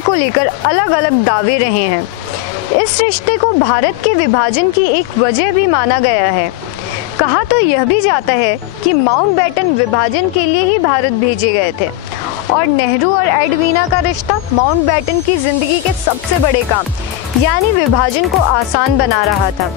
को लेकर अलग अलग दावे रहे हैं। इस रिश्ते को भारत के विभाजन की एक वजह भी माना गया है। कहा तो यह भी जाता है कि माउंटबेटन विभाजन के लिए ही भारत भेजे गए थे और नेहरू और एडवीना का रिश्ता माउंटबेटन की जिंदगी के सबसे बड़े काम यानी विभाजन को आसान बना रहा था।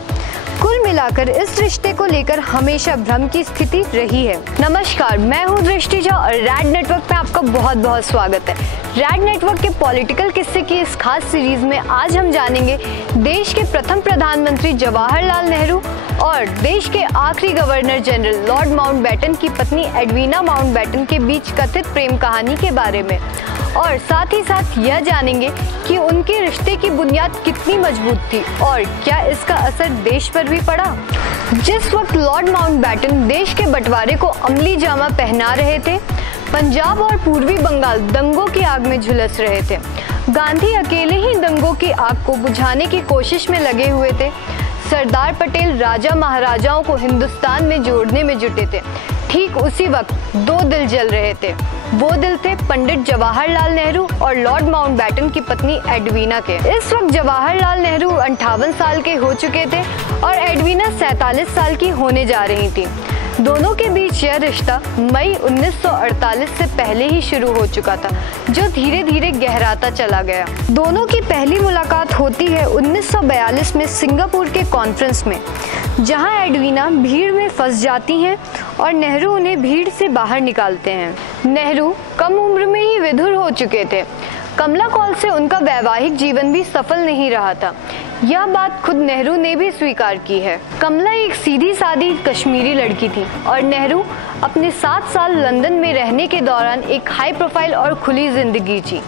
कुल मिलाकर इस रिश्ते को लेकर हमेशा भ्रम की स्थिति रही है। नमस्कार, मैं हूं दृष्टि झा और रैड नेटवर्क पे आपका बहुत बहुत स्वागत है। रैड नेटवर्क के पॉलिटिकल किस्से की इस खास सीरीज में आज हम जानेंगे देश के प्रथम प्रधानमंत्री जवाहरलाल नेहरू और देश के आखिरी गवर्नर जनरल लॉर्ड माउंटबेटन की पत्नी एडवीना माउंटबेटन के बीच कथित प्रेम कहानी के बारे में, और साथ ही साथ यह जानेंगे कि उनके रिश्ते की बुनियाद कितनी मजबूत थी और क्या इसका असर देश पर भी पड़ा। जिस वक्त लॉर्ड माउंटबेटन देश के बंटवारे को अमली जामा पहना रहे थे, पंजाब और पूर्वी बंगाल दंगों की आग में झुलस रहे थे, गांधी अकेले ही दंगों की आग को बुझाने की कोशिश में लगे हुए थे, सरदार पटेल राजा महाराजाओं को हिंदुस्तान में जोड़ने में जुटे थे, ठीक उसी वक्त दो दिल जल रहे थे। वो दिल थे पंडित जवाहरलाल नेहरू और लॉर्ड माउंटबेटन की पत्नी एडवीना के। इस वक्त जवाहरलाल नेहरू 58 साल के हो चुके थे और एडवीना 47 साल की होने जा रही थी। दोनों के बीच यह रिश्ता मई 1948 से पहले ही शुरू हो चुका था, जो धीरे धीरे गहराता चला गया। दोनों की पहली मुलाकात होती है 1942 में सिंगापुर के कॉन्फ्रेंस में, जहां एडवीना भीड़ में फंस जाती हैं और नेहरू उन्हें भीड़ से बाहर निकालते हैं। नेहरू कम उम्र में ही विधुर हो चुके थे। कमला कौल से उनका वैवाहिक जीवन भी सफल नहीं रहा था। यह बात खुद नेहरू ने भी स्वीकार की है। कमला एक सीधी सादी कश्मीरी लड़की थी और नेहरू अपने 7 साल लंदन में रहने के दौरान एक हाई प्रोफाइल और खुली जिंदगी जी।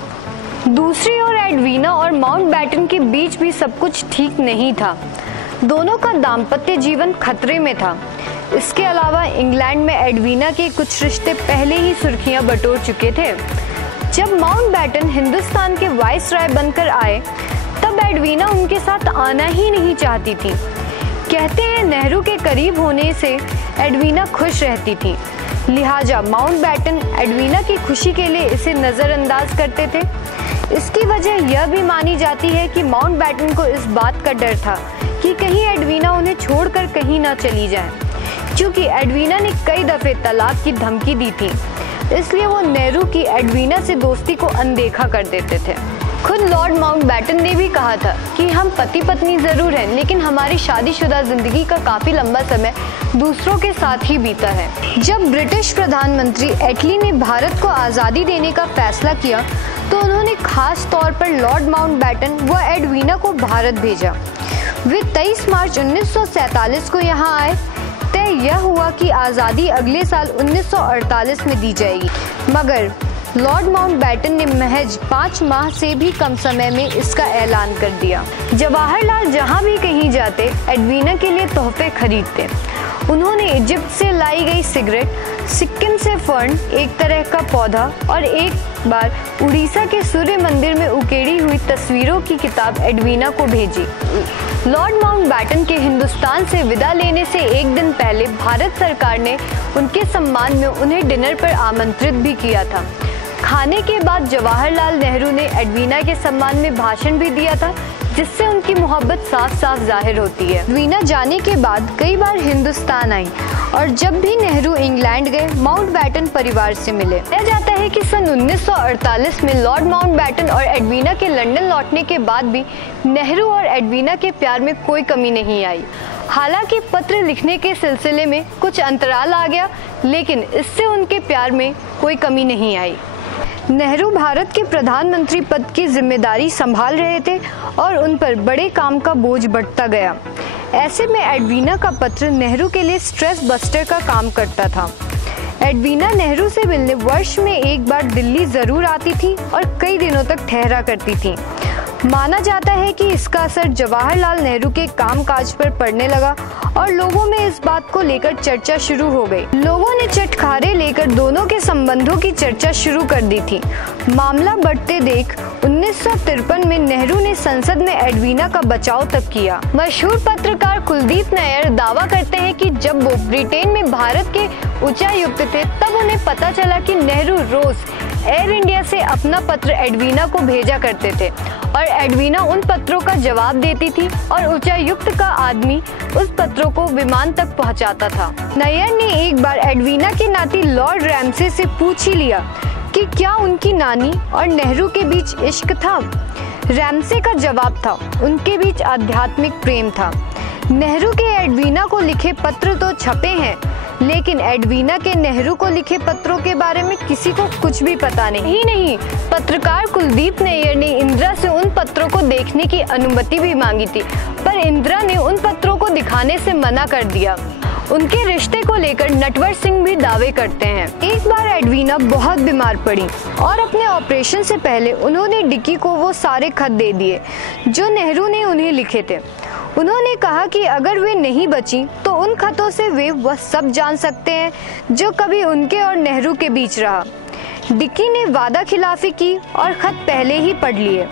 दूसरी ओर एडवीना और माउंटबेटन के बीच भी सब कुछ ठीक नहीं था। दोनों का दाम्पत्य जीवन खतरे में था। इसके अलावा इंग्लैंड में एडवीना के कुछ रिश्ते पहले ही सुर्खियां बटोर चुके थे। जब माउंटबेटन हिंदुस्तान के वाइसराय बनकर आए, तब एडवीना उनके साथ आना ही नहीं चाहती थी। कहते हैं नेहरू के करीब होने से एडवीना खुश रहती थी, लिहाजा माउंटबेटन एडवीना की खुशी के लिए इसे नजरअंदाज करते थे। इसकी वजह यह भी मानी जाती है कि माउंटबेटन को इस बात का डर था कि कहीं एडवीना उन्हें छोड़कर कहीं ना चली जाए, क्योंकि एडवीना ने कई दफे तलाक की धमकी दी थी। इसलिए वो नेहरू की एडवीना से दोस्ती को अनदेखा कर देते थे। खुद लॉर्ड माउंटबेटन ने भी कहा था कि हम पति पत्नी जरूर हैं, लेकिन हमारी शादीशुदा जिंदगी का काफी लंबा समय दूसरों के साथ ही बीता है। जब ब्रिटिश प्रधानमंत्री एटली ने भारत को आज़ादी देने का फैसला किया, तो उन्होंने खास तौर पर लॉर्ड माउंटबेटन व एडवीना को भारत भेजा। वे 23 मार्च 1947 को यहाँ आए। तय यह हुआ कि आज़ादी अगले साल 1948 में दी जाएगी, मगर लॉर्ड माउंटबेटन ने महज 5 माह से भी कम समय में इसका ऐलान कर दिया। जवाहरलाल जहां भी कहीं जाते, एडवीना के लिए तोहफे खरीदते। उन्होंने इजिप्ट से लाई गई सिगरेट, सिक्किम से फर्न, एक तरह का पौधा, और एक बार उड़ीसा के सूर्य मंदिर में उकेड़ी हुई तस्वीरों की किताब एडवीना को भेजी। लॉर्ड माउंटबेटन के हिंदुस्तान से विदा लेने से एक दिन पहले भारत सरकार ने उनके सम्मान में उन्हें डिनर पर आमंत्रित भी किया था। खाने के बाद जवाहरलाल नेहरू ने एडवीना के सम्मान में भाषण भी दिया था, जिससे उनकी मोहब्बत साफ साफ जाहिर होती है। एडवीना जाने के बाद कई बार हिंदुस्तान आई और जब भी नेहरू इंग्लैंड गए, माउंटबेटन परिवार से मिले। कहा जाता है कि सन 1948 में लॉर्ड माउंटबेटन और एडवीना के लंदन लौटने के बाद भी नेहरू और एडवीना के प्यार में कोई कमी नहीं आई। हालांकि पत्र लिखने के सिलसिले में कुछ अंतराल आ गया, लेकिन इससे उनके प्यार में कोई कमी नहीं आई। नेहरू भारत के प्रधानमंत्री पद की जिम्मेदारी संभाल रहे थे और उन पर बड़े काम का बोझ बढ़ता गया। ऐसे में एडवीना का पत्र नेहरू के लिए स्ट्रेस बस्टर का काम करता था। एडवीना नेहरू से मिलने वर्ष में एक बार दिल्ली जरूर आती थी और कई दिनों तक ठहरा करती थी। माना जाता है कि इसका असर जवाहरलाल नेहरू के कामकाज पर पड़ने लगा और लोगों में इस बात को लेकर चर्चा शुरू हो गई। लोगों ने चटखारे लेकर दोनों के संबंधों की चर्चा शुरू कर दी थी। मामला बढ़ते देख 1953 में नेहरू ने संसद में एडवीना का बचाव तक किया। मशहूर पत्रकार कुलदीप नैयर दावा करते हैं कि जब वो ब्रिटेन में भारत के उच्चायुक्त थे, तब उन्हें पता चला कि नेहरू रोज एयर इंडिया से अपना पत्र एडवीना को भेजा करते थे और एडवीना उन पत्रों का जवाब देती थी और उच्चायुक्त का आदमी उस पत्रों को विमान तक पहुंचाता था। नैयर ने एक बार एडवीना के नाती लॉर्ड रैमसे से पूछ ही लिया कि क्या उनकी नानी और नेहरू के बीच इश्क था। रैमसे का जवाब था, उनके बीच आध्यात्मिक प्रेम था। नेहरू के एडवीना को लिखे पत्र तो छपे हैं, लेकिन एडवीना के नेहरू को लिखे पत्रों के बारे में किसी को कुछ भी पता नहीं। पत्रकार कुलदीप नैयर ने इंदिरा से उन पत्रों को देखने की अनुमति भी मांगी थी, पर इंदिरा ने उन पत्रों को दिखाने से मना कर दिया। उनके रिश्ते को लेकर नटवर सिंह भी दावे करते हैं। एक बार एडवीना बहुत बीमार पड़ी और अपने ऑपरेशन से पहले उन्होंने डिकी को वो सारे खत दे दिए जो नेहरू ने उन्हें लिखे थे। उन्होंने कहा कि अगर वे नहीं बची तो उन खतों से वे वह सब जान सकते हैं जो कभी उनके और नेहरू के बीच रहा। डिकी ने वादा खिलाफी की और खत पहले ही पढ़ लिए।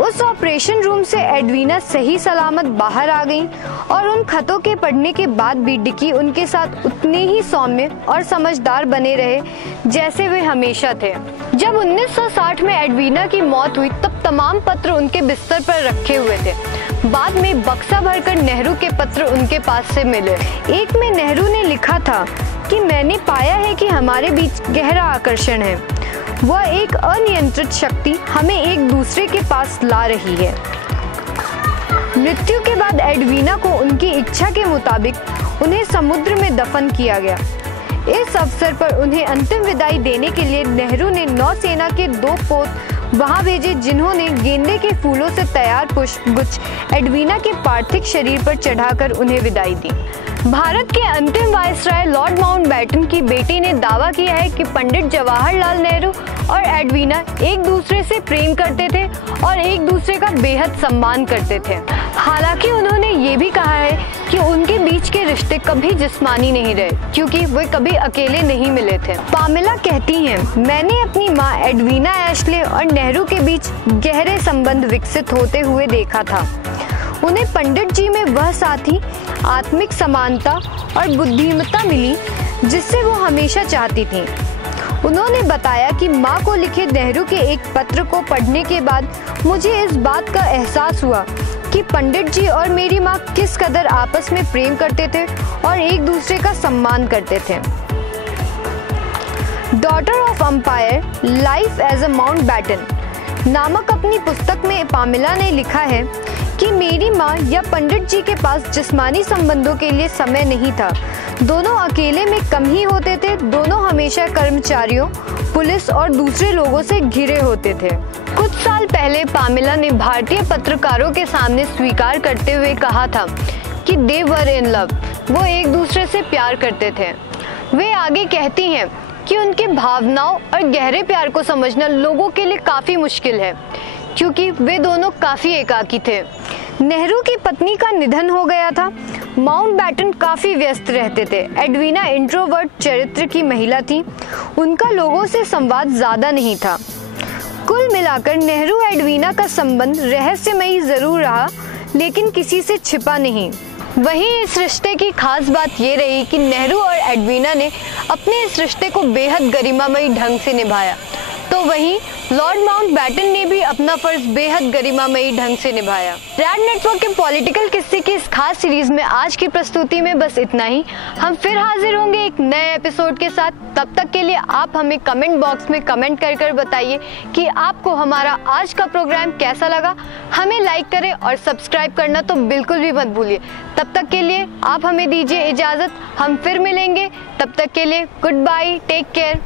उस ऑपरेशन रूम से एडवीना सही सलामत बाहर आ गई और उन खतों के पढ़ने के बाद भी डिकी उनके साथ उतने ही सौम्य और समझदार बने रहे जैसे वे हमेशा थे। जब 1960 में एडवीना की मौत हुई तब तमाम पत्र उनके बिस्तर पर रखे हुए थे। बाद में बक्सा भरकर नेहरू के पत्र उनके पास से मिले। एक में नेहरू ने लिखा था कि मैंने पाया है कि हमारे बीच गहरा आकर्षण है। वह एक अनियंत्रित शक्ति हमें एक दूसरे के पास ला रही है। मृत्यु के बाद एडवीना को उनकी इच्छा के मुताबिक उन्हें समुद्र में दफन किया गया। इस अवसर पर उन्हें अंतिम विदाई देने के लिए नेहरू ने नौसेना के 2 पोत वहां भेजे, जिन्होंने गेंदे के फूलों से तैयार पुष्पगुच्छ एडवीना के पार्थिव शरीर पर चढ़ाकर उन्हें विदाई दी। भारत के अंतिम वायसराय लॉर्ड माउंटबेटन की बेटी ने दावा किया है कि पंडित जवाहरलाल नेहरू और एडवीना एक दूसरे से प्रेम करते थे और एक दूसरे का बेहद सम्मान करते थे। हालांकि उन्होंने ये भी कहा है कि उनके बीच के रिश्ते कभी जिस्मानी नहीं रहे, क्योंकि वे कभी अकेले नहीं मिले थे। पामेला कहती हैं, मैंने अपनी माँ एडवीना एशले और नेहरू के बीच गहरे संबंध विकसित होते हुए देखा था। उन्हें पंडित जी में वह साथी, आत्मिक समानता और बुद्धिमत्ता मिली जिससे वो हमेशा चाहती थी। उन्होंने बताया कि माँ को लिखे नेहरू के एक पत्र को पढ़ने के बाद मुझे इस बात का एहसास हुआ कि पंडित जी और मेरी माँ किस कदर आपस में प्रेम करते थे और एक दूसरे का सम्मान करते थे। Daughter of empire, life as a Mountbatten नामक अपनी पुस्तक में पामेला ने लिखा है कि मेरी माँ या पंडित जी के पास जिस्मानी संबंधों के लिए समय नहीं था। दोनों अकेले में कम ही होते थे। दोनों हमेशा कर्मचारियों, पुलिस और दूसरे लोगों से घिरे होते थे। कुछ साल पहले पामेला ने भारतीय पत्रकारों के सामने स्वीकार करते हुए कहा था कि दे वर इन लव, वो एक दूसरे से प्यार करते थे। वे आगे कहती हैं कि उनकी भावनाओं और गहरे प्यार को समझना लोगों के लिए काफ़ी मुश्किल है, क्योंकि वे दोनों काफ़ी एकाकी थे। नेहरू की पत्नी का निधन हो गया था। माउंटबेटन काफ़ी व्यस्त रहते थे। एडवीना इंट्रोवर्ट चरित्र की महिला थी। उनका लोगों से संवाद ज़्यादा नहीं था। कुल मिलाकर नेहरू एडवीना का संबंध रहस्यमयी ज़रूर रहा, लेकिन किसी से छिपा नहीं। वहीं इस रिश्ते की खास बात ये रही कि नेहरू और एडवीना ने अपने इस रिश्ते को बेहद गरिमामयी ढंग से निभाया, तो वहीं लॉर्ड माउंटबेटन ने भी अपना फर्ज बेहद गरिमामयी ढंग से निभाया। रैड नेटवर्क के पॉलिटिकल किस्से की इस खास सीरीज में आज की प्रस्तुति में बस इतना ही। हम फिर हाजिर होंगे एक नए एपिसोड के साथ। तब तक के लिए आप हमें कमेंट बॉक्स में कमेंट कर बताइए कि आपको हमारा आज का प्रोग्राम कैसा लगा। हमें लाइक करें और सब्सक्राइब करना तो बिल्कुल भी मत भूलिए। तब तक के लिए आप हमें दीजिए इजाज़त। हम फिर मिलेंगे। तब तक के लिए गुड बाय, टेक केयर।